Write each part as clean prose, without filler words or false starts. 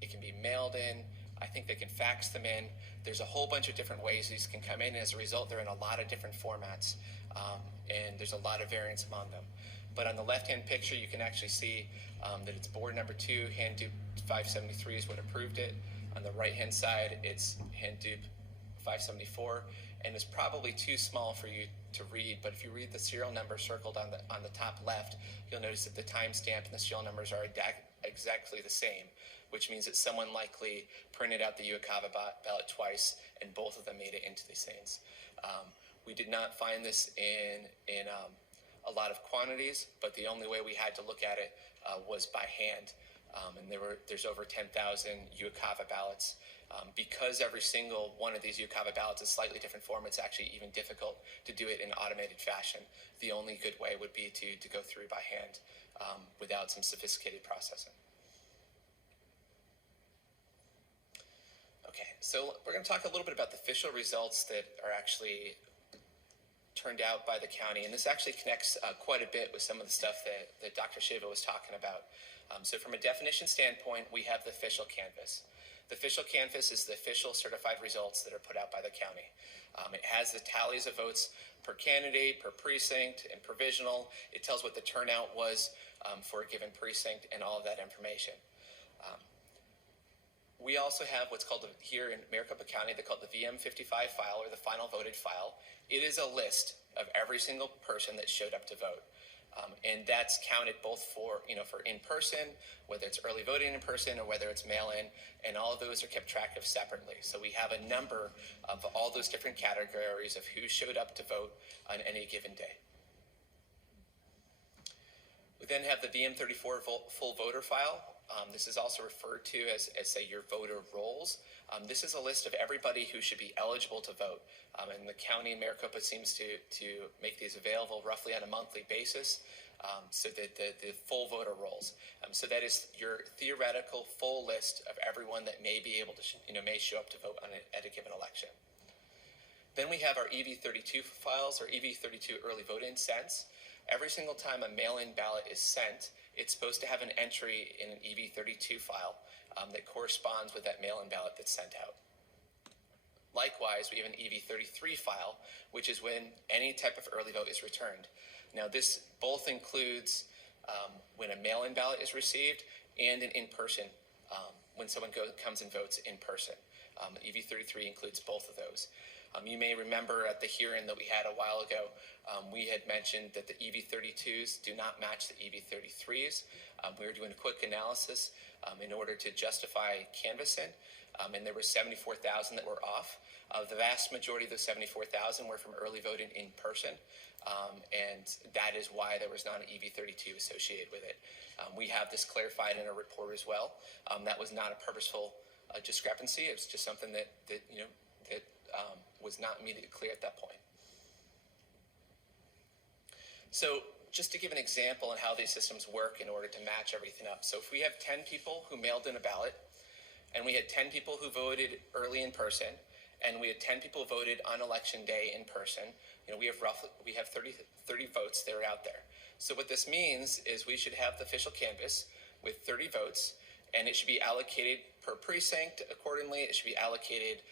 it can be mailed in. I think they can fax them in. There's a whole bunch of different ways these can come in. And as a result, they're in a lot of different formats, and there's a lot of variance among them. But on the left-hand picture, you can actually see that it's board number 2, hand dupe 573 is what approved it. On the right-hand side, it's hand dupe 574, and it's probably too small for you to read, but if you read the serial number circled on the top left, you'll notice that the timestamp and the serial numbers are exactly the same, which means that someone likely printed out the Uokava ballot twice, and both of them made it into these things. We did not find this in a lot of quantities, but the only way we had to look at it was by hand. And there's over 10,000 Uokava ballots. Because every single one of these Uokava ballots is slightly different form, it's actually even difficult to do it in automated fashion. The only good way would be to go through by hand without some sophisticated processing. Okay, so we're going to talk a little bit about the official results that are actually turned out by the county, and this actually connects quite a bit with some of the stuff that Dr. Shiva was talking about. So from a definition standpoint, we have the official canvass. The official canvass is the official certified results that are put out by the county. It has the tallies of votes per candidate, per precinct, and provisional. It tells what the turnout was for a given precinct and all of that information. We also have what's called here in Maricopa County, they're called the VM55 file, or the final voted file. It is a list of every single person that showed up to vote. And that's counted both for in-person, whether it's early voting in person or whether it's mail-in, and all of those are kept track of separately. So we have a number of all those different categories of who showed up to vote on any given day. We then have the VM34 full voter file. This is also referred to as say, your voter rolls. This is a list of everybody who should be eligible to vote. And the county in Maricopa seems to make these available roughly on a monthly basis, so that the full voter rolls. So that is your theoretical full list of everyone that may be able to, may show up to vote at a given election. Then we have our EV32 files, or EV32 early vote-in sents. Every single time a mail-in ballot is sent, it's supposed to have an entry in an EV32 file that corresponds with that mail-in ballot that's sent out. Likewise, we have an EV33 file, which is when any type of early vote is returned. Now, this both includes when a mail-in ballot is received and an in-person, when someone comes and votes in person. EV33 includes both of those. You may remember at the hearing that we had a while ago, we had mentioned that the EV32s do not match the EV33s. We were doing a quick analysis in order to justify canvassing, and there were 74,000 that were off. The vast majority of those 74,000 were from early voting in person, and that is why there was not an EV32 associated with it. We have this clarified in our report as well. That was not a purposeful discrepancy. It was just something that was not immediately clear at that point. So just to give an example on how these systems work in order to match everything up. So if we have 10 people who mailed in a ballot, and we had 10 people who voted early in person, and we had 10 people who voted on election day in person, we have 30 votes that are out there. So what this means is we should have the official canvass with 30 votes, and it should be allocated per precinct accordingly. It should be allocated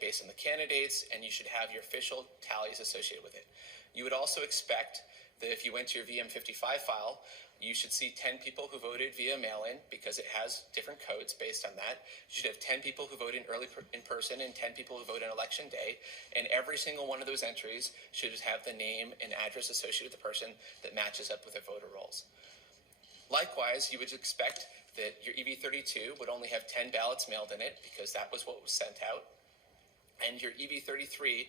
based on the candidates, and you should have your official tallies associated with it. You would also expect that if you went to your VM55 file, you should see 10 people who voted via mail-in because it has different codes based on that. You should have 10 people who voted early in person and 10 people who voted on election day, and every single one of those entries should have the name and address associated with the person that matches up with their voter rolls. Likewise, you would expect that your EV32 would only have 10 ballots mailed in it because that was what was sent out. And your EV33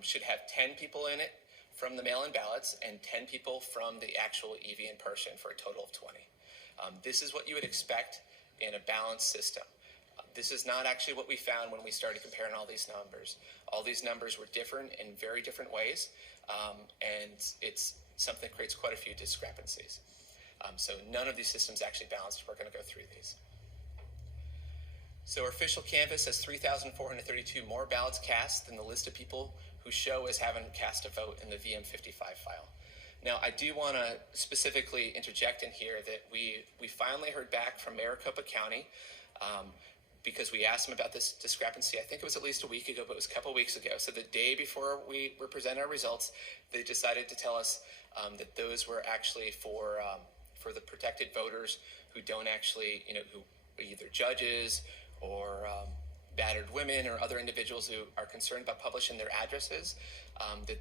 should have 10 people in it from the mail-in ballots and 10 people from the actual EV in person for a total of 20. This is what you would expect in a balanced system. This is not actually what we found when we started comparing all these numbers. All these numbers were different in very different ways, and it's something that creates quite a few discrepancies. So none of these systems actually balanced. We're going to go through these. So our official canvass has 3,432 more ballots cast than the list of people who show as having cast a vote in the VM55 file. Now, I do want to specifically interject in here that we finally heard back from Maricopa County because we asked them about this discrepancy. I think it was at least a week ago, but it was a couple weeks ago. So the day before we were presenting our results, they decided to tell us that those were actually for the protected voters who don't actually, who are either judges or battered women or other individuals who are concerned about publishing their addresses,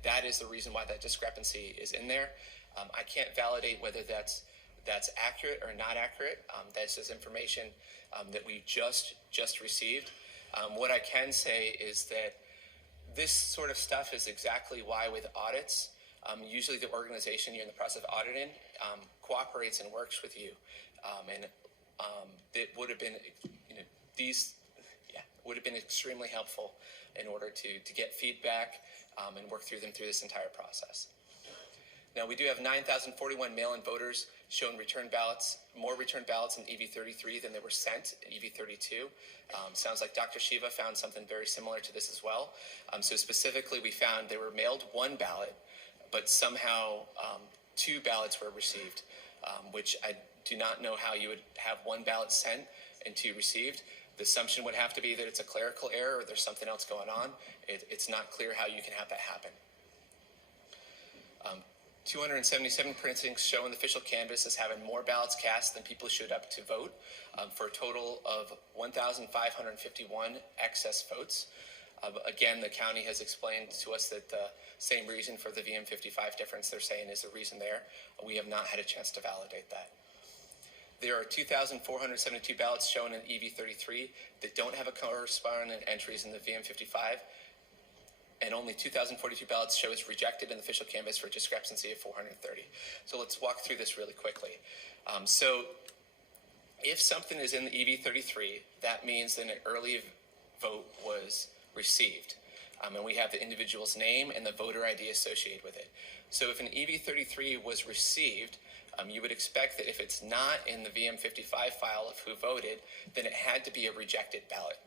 that is the reason why that discrepancy is in there. I can't validate whether that's accurate or not accurate. That's just information that we just received. What I can say is that this sort of stuff is exactly why with audits, usually the organization you're in the process of auditing cooperates and works with you. And it would have been, would have been extremely helpful in order to get feedback and work through them through this entire process. Now, we do have 9,041 mail-in voters shown return ballots, more return ballots in EV33 than they were sent in EV32. Sounds like Dr. Shiva found something very similar to this as well. So specifically, we found they were mailed one ballot, but somehow 2 ballots were received, which I do not know how you would have 1 ballot sent and 2 received. The assumption would have to be that it's a clerical error or there's something else going on. It's not clear how you can have that happen. 277 printings show in the official canvass as having more ballots cast than people showed up to vote, for a total of 1,551 excess votes. Again, the county has explained to us that the same reason for the VM55 difference they're saying is the reason there. We have not had a chance to validate that. There are 2,472 ballots shown in EV33 that don't have a corresponding entries in the VM55, and only 2,042 ballots show as rejected in the official canvass for a discrepancy of 430. So let's walk through this really quickly. So if something is in the EV33, that means that an early vote was received. And we have the individual's name and the voter ID associated with it. So if an EV33 was received, you would expect that if it's not in the VM55 file of who voted, then it had to be a rejected ballot.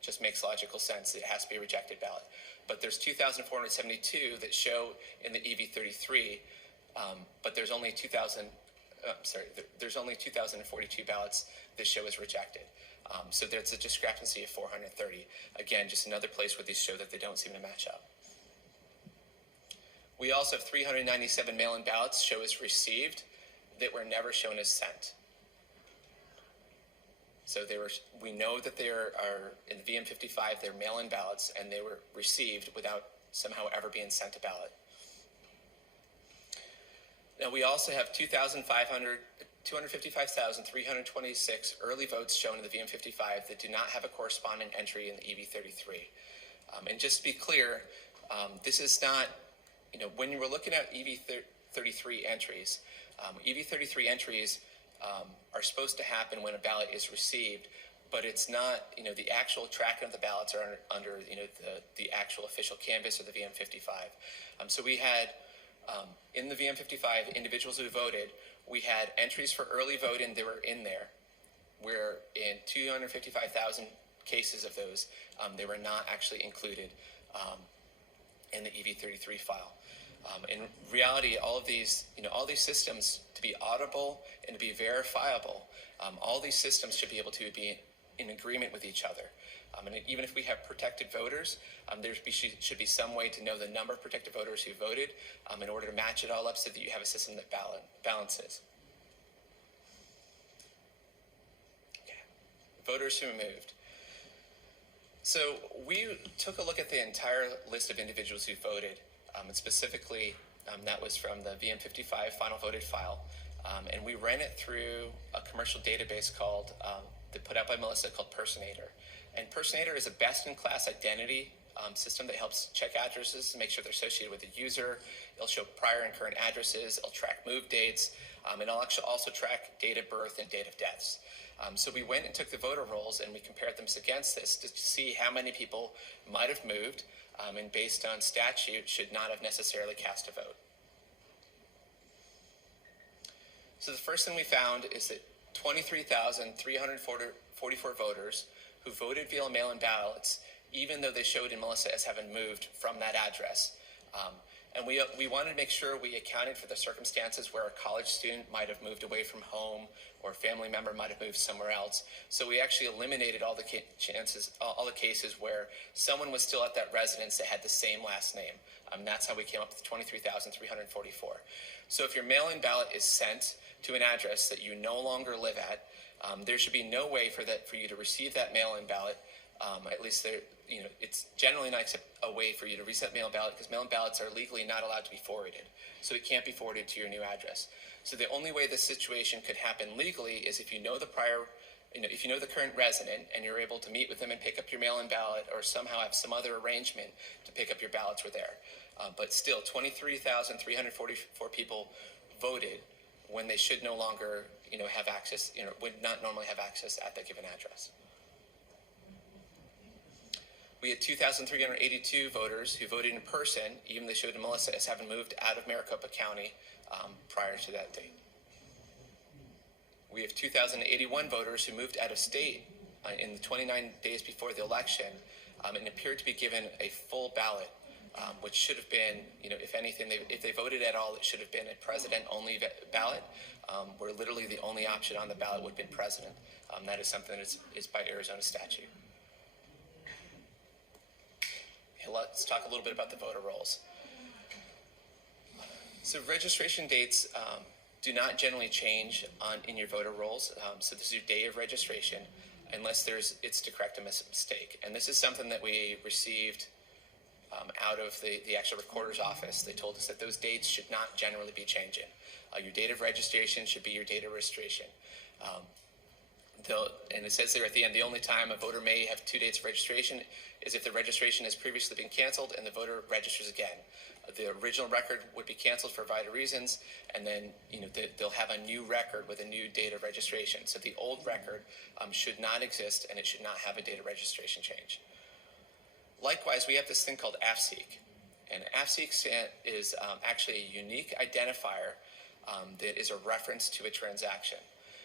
Just makes logical sense. It has to be a rejected ballot. But there's 2,472 that show in the EV33, but there's only 2,042 ballots that show as rejected. So there's a discrepancy of 430. Again, just another place where these show that they don't seem to match up. We also have 397 mail-in ballots show as received that were never shown as sent. So we know that they are in the VM55, they're mail-in ballots, and they were received without somehow ever being sent a ballot. Now, we also have 255,326 early votes shown in the VM55 that do not have a corresponding entry in the EV33. And just to be clear, this is not, when we're looking at EV33 entries, EV33 entries are supposed to happen when a ballot is received, but it's not, the actual tracking of the ballots are under the actual official canvass of the VM55. So we had, in the VM55, individuals who voted, we had entries for early voting that were in there, where in 255,000 cases of those, they were not actually included in the EV33 file. In reality, all these systems, to be audible and to be verifiable, all these systems should be able to be in agreement with each other. And even if we have protected voters, there should be some way to know the number of protected voters who voted in order to match it all up so that you have a system that balances. Okay. Voters who moved. So we took a look at the entire list of individuals who voted, and specifically that was from the VM55 final voted file, and we ran it through a commercial database called, put out by Melissa, called Personator. And Personator is a best-in-class identity system that helps check addresses to make sure they're associated with the user. It'll show prior and current addresses. It'll track move dates. And it'll actually also track date of birth and date of deaths. So we went and took the voter rolls and we compared them against this to see how many people might have moved and based on statute should not have necessarily cast a vote. So the first thing we found is that 23,344 voters who voted via mail-in ballots, even though they showed in Melissa as having moved from that address. And we wanted to make sure we accounted for the circumstances where a college student might have moved away from home or a family member might have moved somewhere else. So we actually eliminated all the cases where someone was still at that residence that had the same last name. That's how we came up with 23,344. So if your mail-in ballot is sent to an address that you no longer live at, there should be no way for you to receive that mail-in ballot. At least it's generally not a way for you to reset mail-in ballot, because mail-in ballots are legally not allowed to be forwarded. So it can't be forwarded to your new address. So the only way this situation could happen legally is if you know the current resident and you're able to meet with them and pick up your mail-in ballot, or somehow have some other arrangement to pick up your ballots were there. But still, 23,344 people voted when they should no longer, have access, would not normally have access at that given address. We had 2,382 voters who voted in person, even they showed Melissa as having moved out of Maricopa County prior to that date. We have 2,081 voters who moved out of state in the 29 days before the election and appeared to be given a full ballot, which should have been, if anything, if they voted at all, it should have been a president-only ballot, where literally the only option on the ballot would have been president. That is something that is by Arizona statute. Okay, let's talk a little bit about the voter rolls. So registration dates do not generally change in your voter rolls. So this is your day of registration, unless it's to correct a mistake. And this is something that we received out of the actual recorder's office. They told us that those dates should not generally be changing. Your date of registration should be your date of registration. And it says there at the end, the only time a voter may have two dates of registration is if the registration has previously been canceled and the voter registers again. The original record would be canceled for vital reasons, and then they'll have a new record with a new date of registration. So the old record should not exist, and it should not have a date of registration change. Likewise, we have this thing called AFSEEK, and AFSEEK is actually a unique identifier that is a reference to a transaction.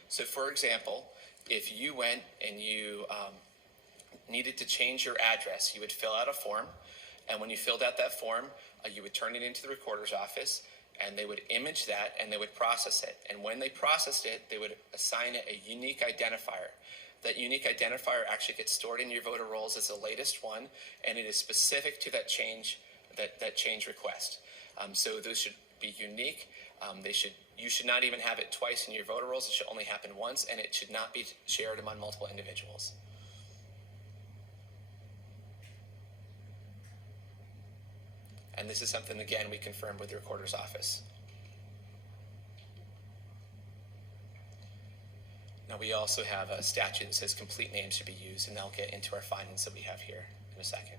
So for example, if you went and you needed to change your address, you would fill out a form, and when you filled out that form, you would turn it into the recorder's office, and they would image that, and they would process it. And when they processed it, they would assign it a unique identifier. That unique identifier actually gets stored in your voter rolls as the latest one, and it is specific to that change request. So those should be unique. You should not even have it twice in your voter rolls. It should only happen once, and it should not be shared among multiple individuals. And this is something, again, we confirmed with the recorder's office. Now, we also have a statute that says complete names should be used, and I'll get into our findings that we have here in a second.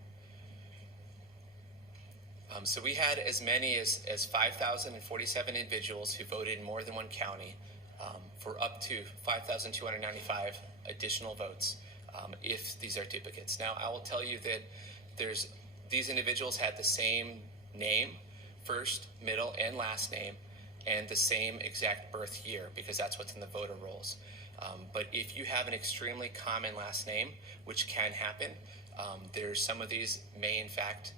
So we had as many as 5,047 individuals who voted in more than one county for up to 5,295 additional votes if these are duplicates. Now, I will tell you that these individuals had the same name, first, middle, and last name, and the same exact birth year, because that's what's in the voter rolls. But if you have an extremely common last name, which can happen, there's some of these may in fact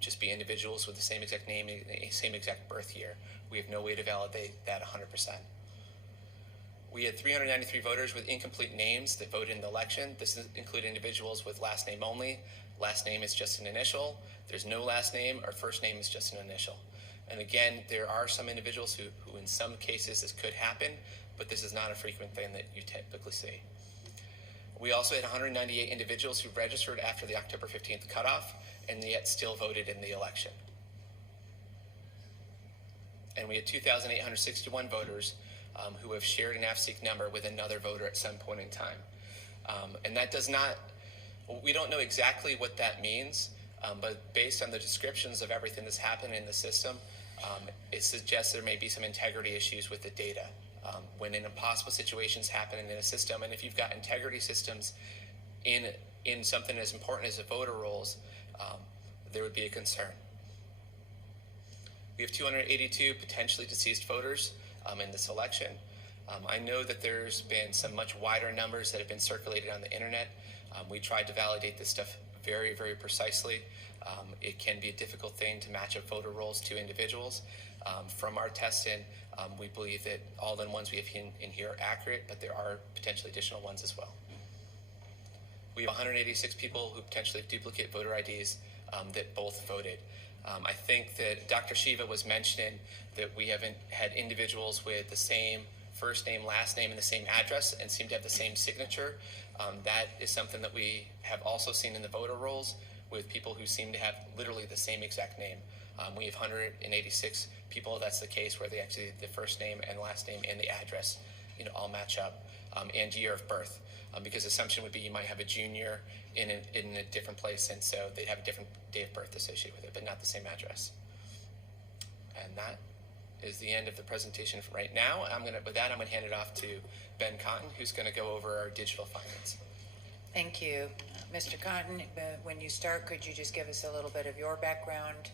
just be individuals with the same exact name and the same exact birth year. We have no way to validate that 100%. We had 393 voters with incomplete names that voted in the election. This included individuals with last name only. Last name is just an initial. There's no last name, or first name is just an initial. And again, there are some individuals who in some cases this could happen, but this is not a frequent thing that you typically see. We also had 198 individuals who registered after the October 15th cutoff and yet still voted in the election. And we had 2,861 voters who have shared an AFSEEK number with another voter at some point in time. And that does not, we don't know exactly what that means, but based on the descriptions of everything that's happened in the system, it suggests there may be some integrity issues with the data. When impossible situations happen in a system, and if you've got integrity systems in something as important as the voter rolls, there would be a concern. We have 282 potentially deceased voters in this election. I know that there's been some much wider numbers that have been circulated on the internet. We tried to validate this stuff very, very precisely. It can be a difficult thing to match up voter rolls to individuals. From our testing, we believe that all the ones we have in here are accurate, but there are potentially additional ones as well. We have 186 people who potentially have duplicate voter IDs that both voted. I think that Dr. Shiva was mentioning that we haven't had individuals with the same first name, last name, and the same address and seem to have the same signature. That is something that we have also seen in the voter rolls with people who seem to have literally the same exact name. We have 186 people that's the case where they actually, the first name and last name and the address, all match up, and year of birth. Because the assumption would be you might have a junior in a different place, and so they'd have a different date of birth associated with it, but not the same address. And that is the end of the presentation for right now. With that, I'm gonna hand it off to Ben Cotton, who's gonna go over our digital findings. Thank you. Mr. Cotton, when you start, could you just give us a little bit of your background,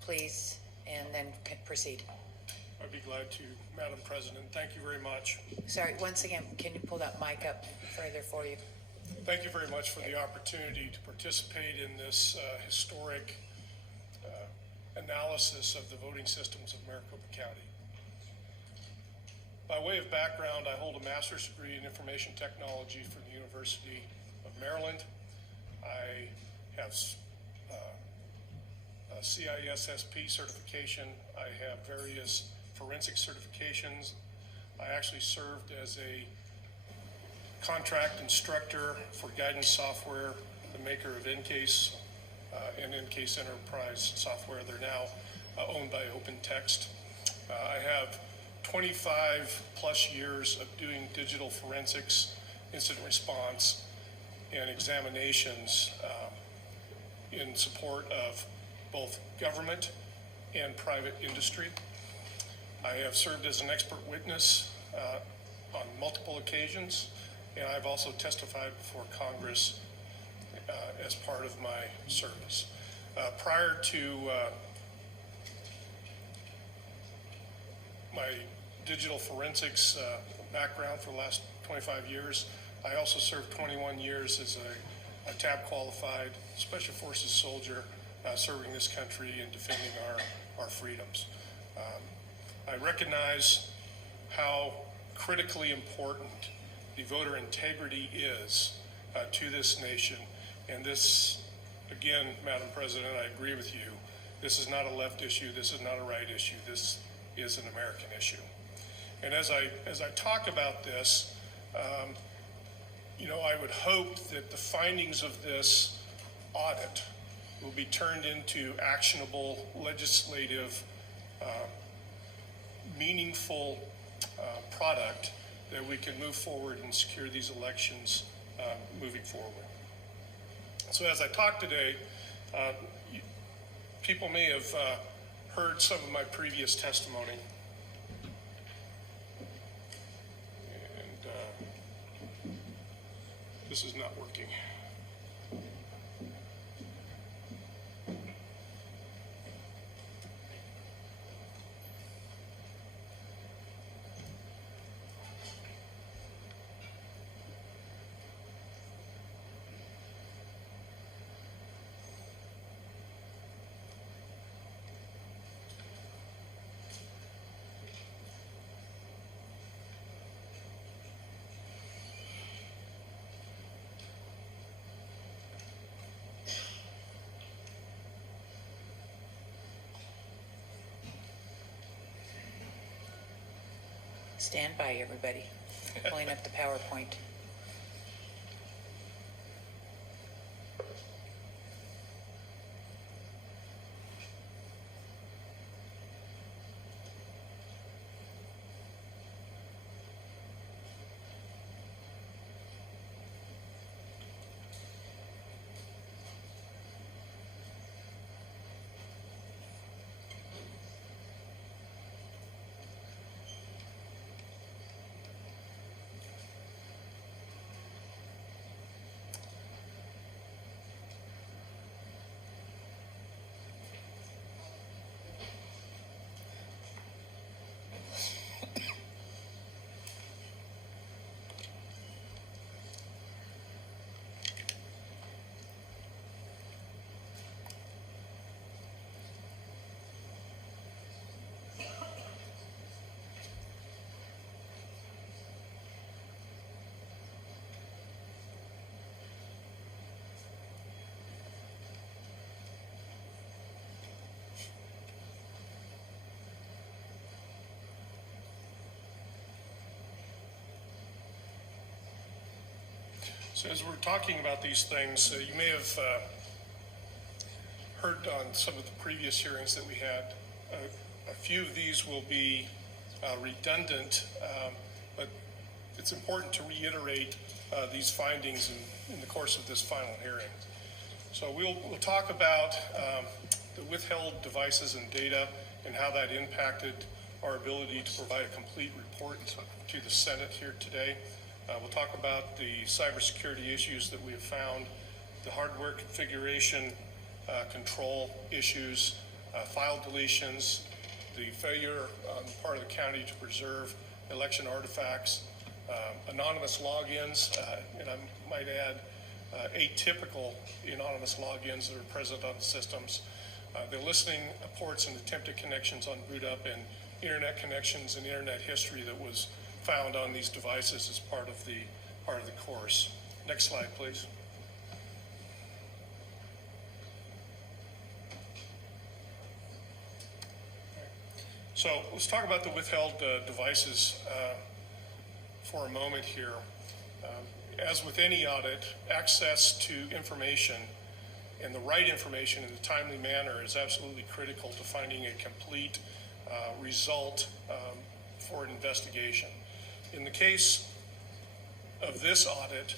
please, and then proceed? I'd be glad to, Madam President. Thank you very much. Sorry, once again, can you pull that mic up further for you? Thank you very much for the opportunity to participate in this historic analysis of the voting systems of Maricopa County. By way of background, I hold a master's degree in information technology from the University of Maryland. I have a CISSP certification. I have various forensic certifications. I actually served as a contract instructor for guidance software, the maker of Encase and Encase Enterprise software. They're now owned by OpenText. I have 25 plus years of doing digital forensics, incident response, and examinations in support of both government and private industry. I have served as an expert witness on multiple occasions, and I've also testified before Congress as part of my service. Prior to my digital forensics background for the last 25 years, I also served 21 years as a TAB qualified Special Forces soldier serving this country and defending our freedoms. I recognize how critically important the voter integrity is to this nation. And this, again, Madam President, I agree with you. This is not a left issue. This is not a right issue. This is an American issue. And as I talk about this, I would hope that the findings of this audit will be turned into actionable, legislative, meaningful product that we can move forward and secure these elections moving forward. So as I talk today, people may have heard some of my previous testimony. And this is not working. Stand by, everybody. Pulling up the PowerPoint. So as we're talking about these things, you may have heard on some of the previous hearings that we had, a few of these will be redundant, but it's important to reiterate these findings in the course of this final hearing. So we'll talk about the withheld devices and data and how that impacted our ability to provide a complete report to the Senate here today. We'll talk about the cybersecurity issues that we have found, the hardware configuration control issues, file deletions, the failure on the part of the county to preserve election artifacts, anonymous logins, and I might add atypical anonymous logins that are present on the systems, the listening ports and attempted connections on boot up, and internet connections and internet history that was found on these devices as part of the course. Next slide, please. So let's talk about the withheld devices for a moment here. As with any audit, access to information and the right information in a timely manner is absolutely critical to finding a complete result for an investigation. In the case of this audit,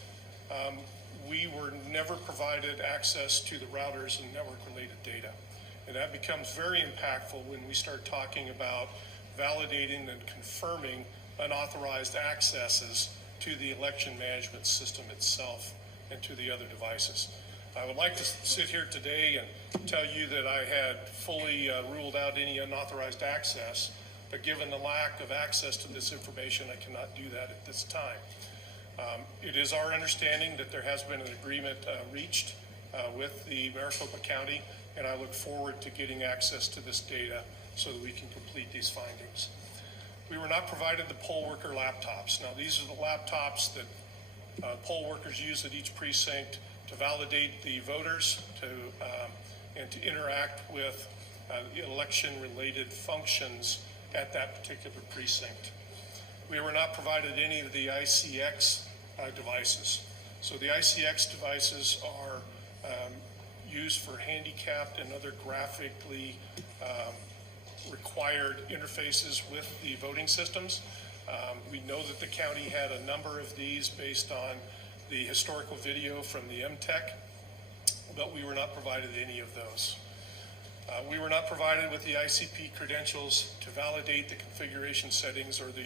we were never provided access to the routers and network-related data. And that becomes very impactful when we start talking about validating and confirming unauthorized accesses to the election management system itself and to the other devices. I would like to sit here today and tell you that I had fully ruled out any unauthorized access, but given the lack of access to this information, I cannot do that at this time. It is our understanding that there has been an agreement reached with the Maricopa County, and I look forward to getting access to this data so that we can complete these findings. We were not provided the poll worker laptops. Now, these are the laptops that poll workers use at each precinct to validate the voters and to interact with election-related functions at that particular precinct. We were not provided any of the ICX devices. So the ICX devices are used for handicapped and other graphically required interfaces with the voting systems. We know that the county had a number of these based on the historical video from the MTech, but we were not provided any of those. We were not provided with the ICP credentials to validate the configuration settings or the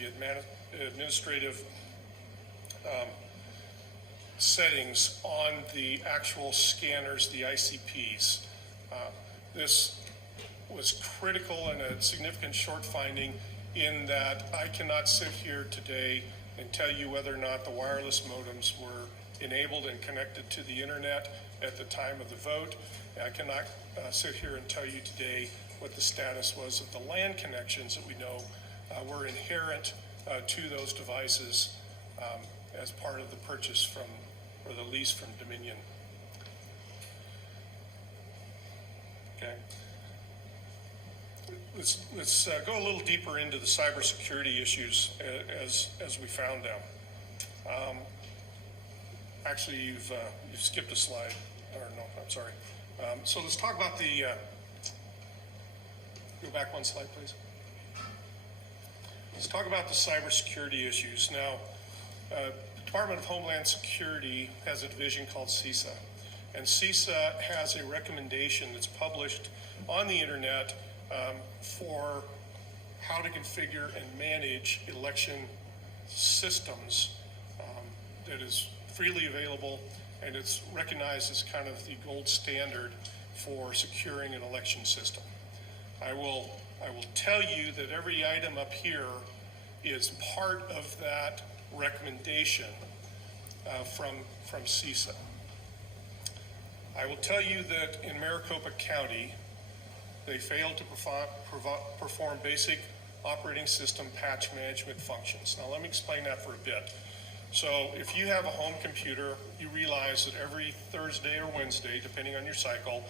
administrative settings on the actual scanners, the ICPs. This was critical and a significant short finding in that I cannot sit here today and tell you whether or not the wireless modems were enabled and connected to the internet at the time of the vote. I cannot sit here and tell you today what the status was of the LAN connections that we know were inherent to those devices as part of the purchase from, or the lease from Dominion. Okay. Let's go a little deeper into the cybersecurity issues as we found them. Actually, you've skipped a slide, or no, I'm sorry. So let's talk about the, go back one slide, please. Let's talk about the cybersecurity issues. Now, the Department of Homeland Security has a division called CISA, and CISA has a recommendation that's published on the internet for how to configure and manage election systems that is freely available, and it's recognized as kind of the gold standard for securing an election system. I will tell you that every item up here is part of that recommendation from CISA. I will tell you that in Maricopa County, they failed to perform basic operating system patch management functions. Now let me explain that for a bit. So if you have a home computer, you realize that every Thursday or Wednesday, depending on your cycle,